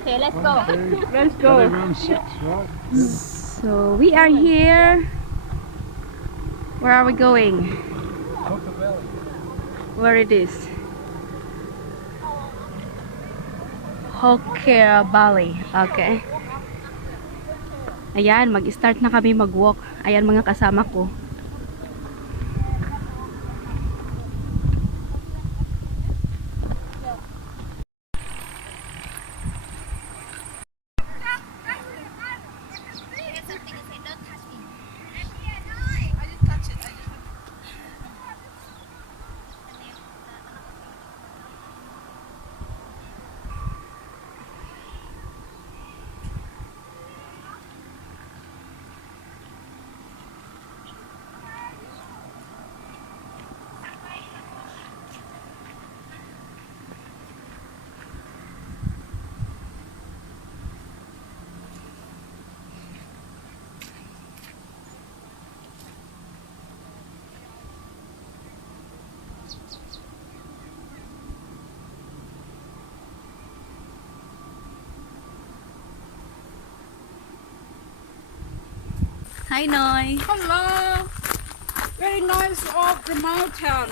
Okay, let's go. Let's go. Around 6, right? So we are here. Where are we going? Coca Valley. Where it is? Hokkien Valley. Okay. Ayan, mag-start na kami mag-walk. Ayan mga kasama ko. Hi, Noy. Hello. Very nice of the mountain.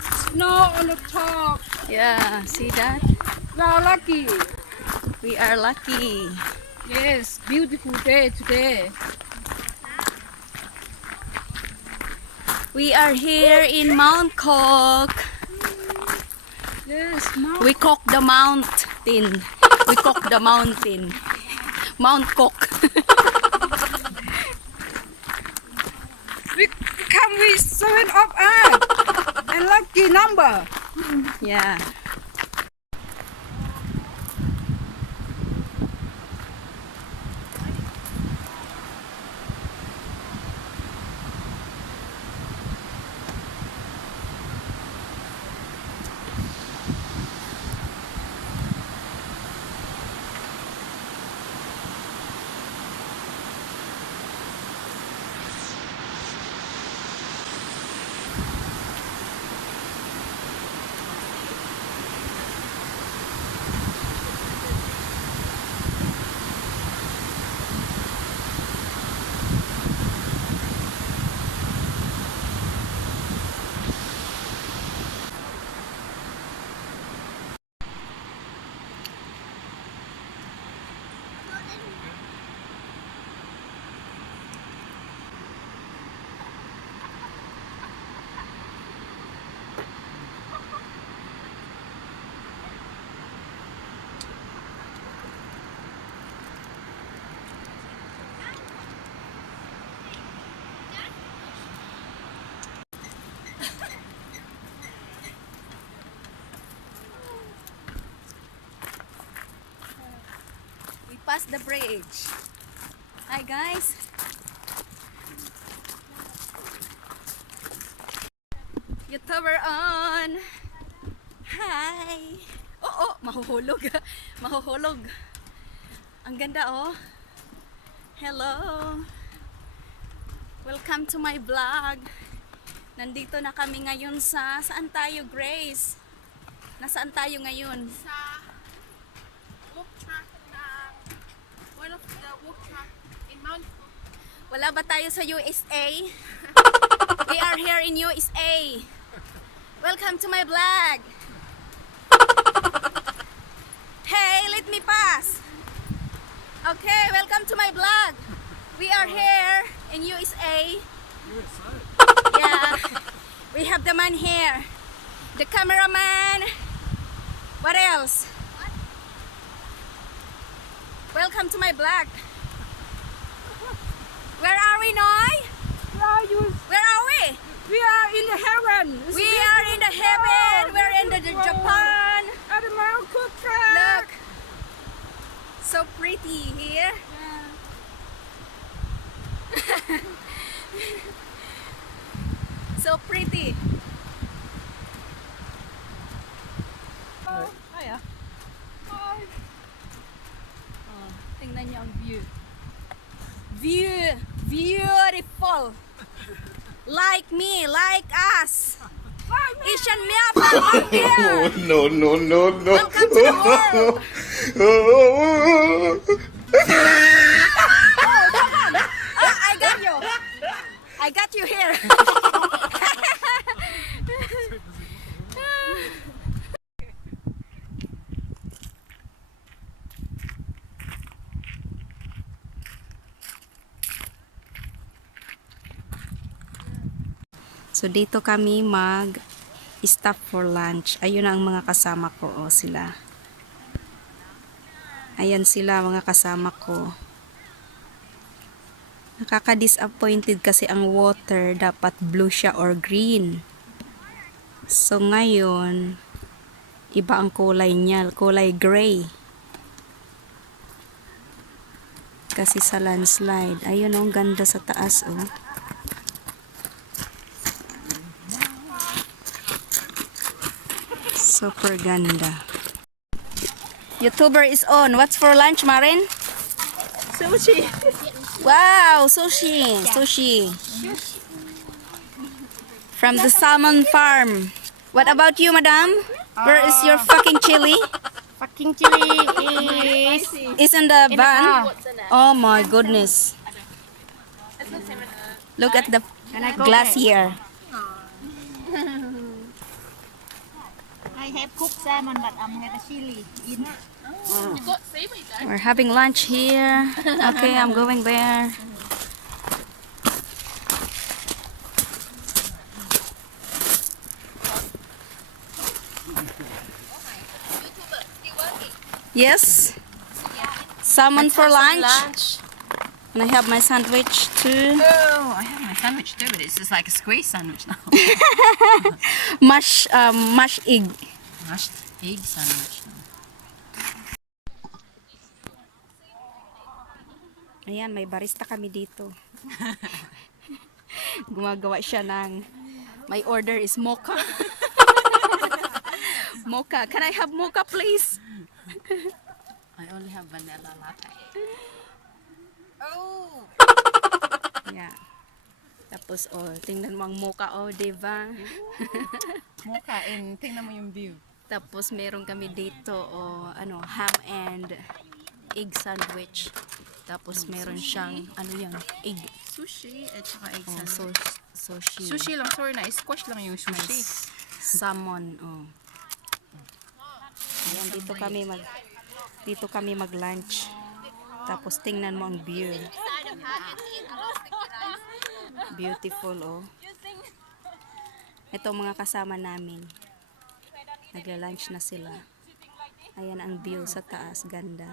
Snow on the top. Yeah, see that? We are lucky. We are lucky. Yes, beautiful day today. We are here in Mt.cook. Yes, We cook the mountain. We cook the mountain. Mt.cook. we come with 7 of us and lucky number. Yeah. We passed the bridge. Hi guys. YouTuber on. Hi. Oh, mahuhulog. Mahuhulog. Ang ganda oh. Hello. Welcome to my vlog. Nandito na kami ngayon saan tayo, Grace? Nasaan tayo ngayon? Sa walk track na one of the walk track in Mt.cook. Wala ba tayo sa USA? We are here in USA. Welcome to my vlog. Hey, let me pass. Okay, welcome to my vlog. We are here in USA. Yeah, we have the man here. The cameraman. What else? Welcome to my vlog. Where are we, Noy? Where are we? We are in the heaven. We are in the heaven. We're in the Japan. At the Mt.cook track. Look, so pretty here. So pretty. Hiya. Hi. Oh, tingnan niyo ang view. Beautiful. Like me, like us. Asian Miyapa, come here. No, no, no, no. Welcome to the world. I got you. I got you here. So dito kami mag-stop for lunch. Ayun ang mga kasama ko, oh, sila. Ayan sila mga kasama ko. Nakaka-disappointed kasi ang water dapat blue siya or green. So ngayon iba ang kulay niya, kulay gray. Kasi sa landslide. Ayun oh, ang ganda sa taas oh. Super ganda. YouTuber is on. What's for lunch, Marin? Sushi. Wow, sushi. Sushi. From the salmon farm. What about you, madam? Where is your fucking chili? Fucking chili is Is in the van? Oh my goodness. Look at the glacier. I have cooked salmon, but I'm gonna chili in. We're having lunch here. Okay, I'm going there. Yes. Salmon for lunch. And I have my sandwich too. Oh, I have my sandwich too, but it's just like a squeeze sandwich now. Mash egg. Mashed egg sandwich. Ayan, may barista kami dito. Gumagawa siya ng, my order is mocha. Mocha. Can I have mocha please? I only have vanilla latte. Yeah. Tapos, oh, tingnan mo ang mocha, oh, diba? Mocha and tingnan mo yung view. Tapos, meron kami dito, oh, ano, ham and egg sandwich. Tapos, meron siyang, ano yan, egg. Sushi at saka egg Oh, sandwich. sushi. Sushi lang, sorry na, squash lang yung sushi. Nice. Salmon, oh. Ayan, dito kami mag-lunch. Tapos, tingnan mo ang view. Beautiful, oh. Ito mga kasama namin. Nagla-lunch na sila. Ayan ang view sa taas. Ganda.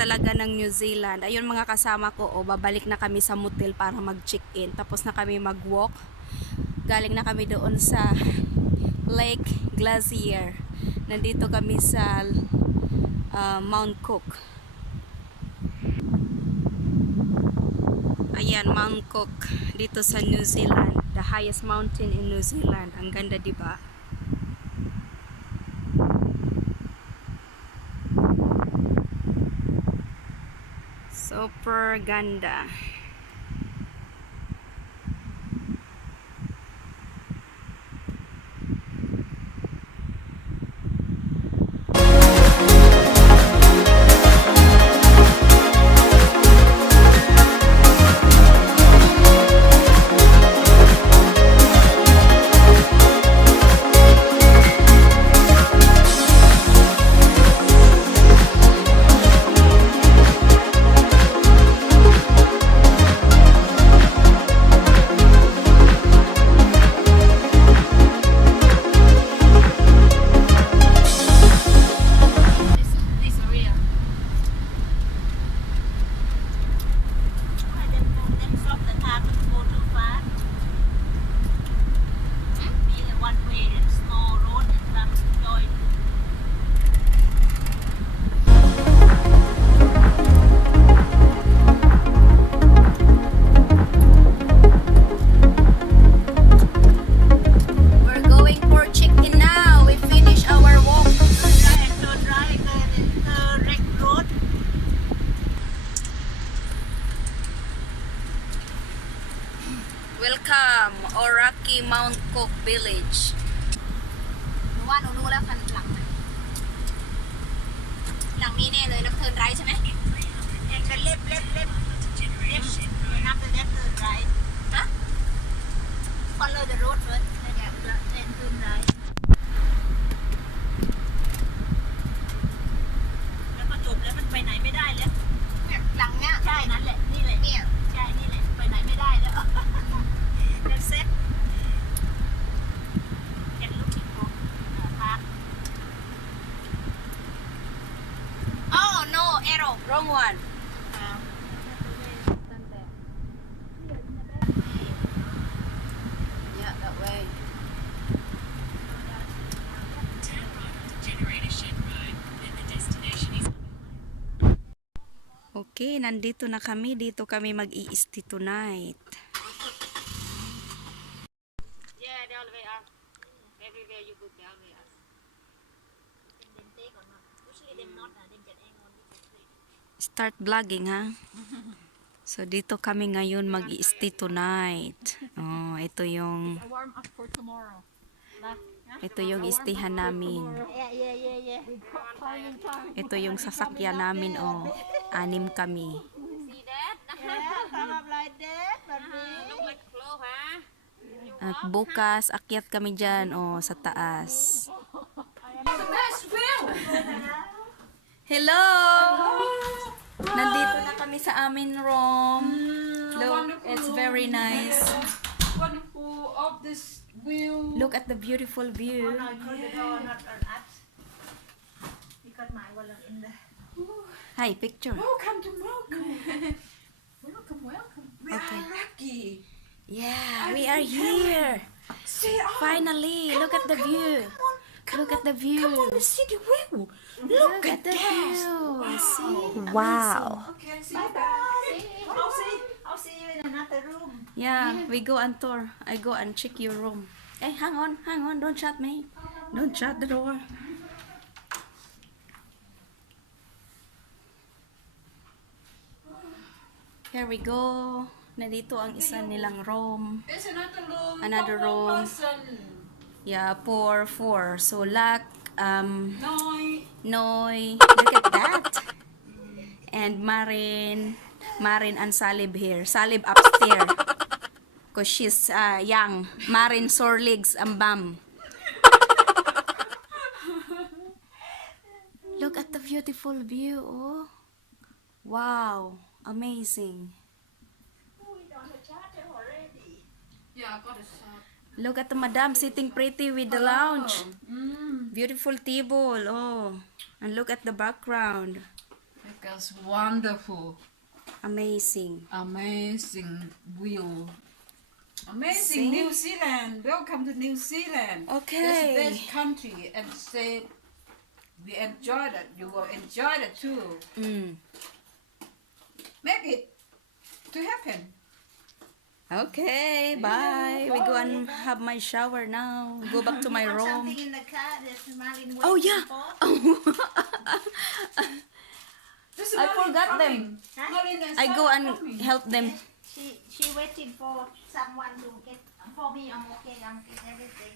talaga ng New Zealand. Ayun mga kasama ko, babalik na kami sa motel para mag-check-in. Tapos na kami mag-walk. Galing na kami doon sa Lake Glacier. Nandito kami sa Mt. Cook. Ayan, Mt. Cook dito sa New Zealand, the highest mountain in New Zealand. Ang ganda, di ba? Super ganda. This area. We're going for check-in now. We finish our walk. Welcome, Aoraki Mt.cook Village. ว่าหนูรู้แล้วคันหลังนะหลังนี้แน่เลยแล้วเทิร์นไรท์ใช่ไหมฮะ Follow the road first and then turn right แล้วก็จบแล้วมันไปไหนไม่ได้แล้ว เนี่ยหลังเนี้ย ใช่นั่นแหละนี่แหละ เนี่ย ใช่นี่แหละไปไหนไม่ได้แล้วแล้วเซ็ตแกนลูกชิ้นของพัก Oh no arrow wrong one yeah that way Okay, nandito na kami. Dito kami mag-i-stay tonight. Yeah, the other way up. Everywhere you go, the other way up. Then take or not. Usually them not, then get hang on with the tree. Start vlogging, ha? So, dito kami ngayon mag-i-stay tonight. Oh, ito yung Warm up for tomorrow. istayhan namin. Yeah. Ito yung sasakyan namin, oh. 6 kami. See that? Yeah, come up like that, but Look like flow, huh? At bukas, akyat kami dyan, oh, sa taas. Hello! Nandito na kami sa amin room. Look, it's very nice. Wonderful of this view. Look at the beautiful view. no, corridor not on us. Because my walang in the Hi, picture. Welcome to Welcome. Welcome. We Okay. are lucky. Yeah, we are here. See, Finally, look at the view. Look at the view. see the view. Look at the view. See? Wow. Okay, see I'll see you in another room. Yeah, we go and tour. I go and check your room. Hey, hang on. Don't shut me. Don't shut the door. Here we go. Nandito ang isa nilang room. There's another room. Another for one room. person. Yeah, for 4. So, Lak, Noi. Noy, look at that. And Marin and Salib here. Salib upstairs. Because she's young. Marin sore legs ang bum. Look at the beautiful view. Oh. Wow. Amazing. Yeah, I got a shot. Look at the madam sitting pretty with the lounge. Beautiful table. Oh. And look at the background. It was wonderful. Amazing. Amazing view. Amazing See? New Zealand. Welcome to New Zealand. Okay. This country and say We enjoy that. You will enjoy that too. Mm. Make it to happen. Okay, bye. We go and have my shower now. Go back to my room. Something in the car that Marlin Oh waiting yeah. for. This is I Marlene forgot them. coming. Marlene and I Sarah go and coming. help them. She waiting for someone to get for me. I'm okay. I'm get everything.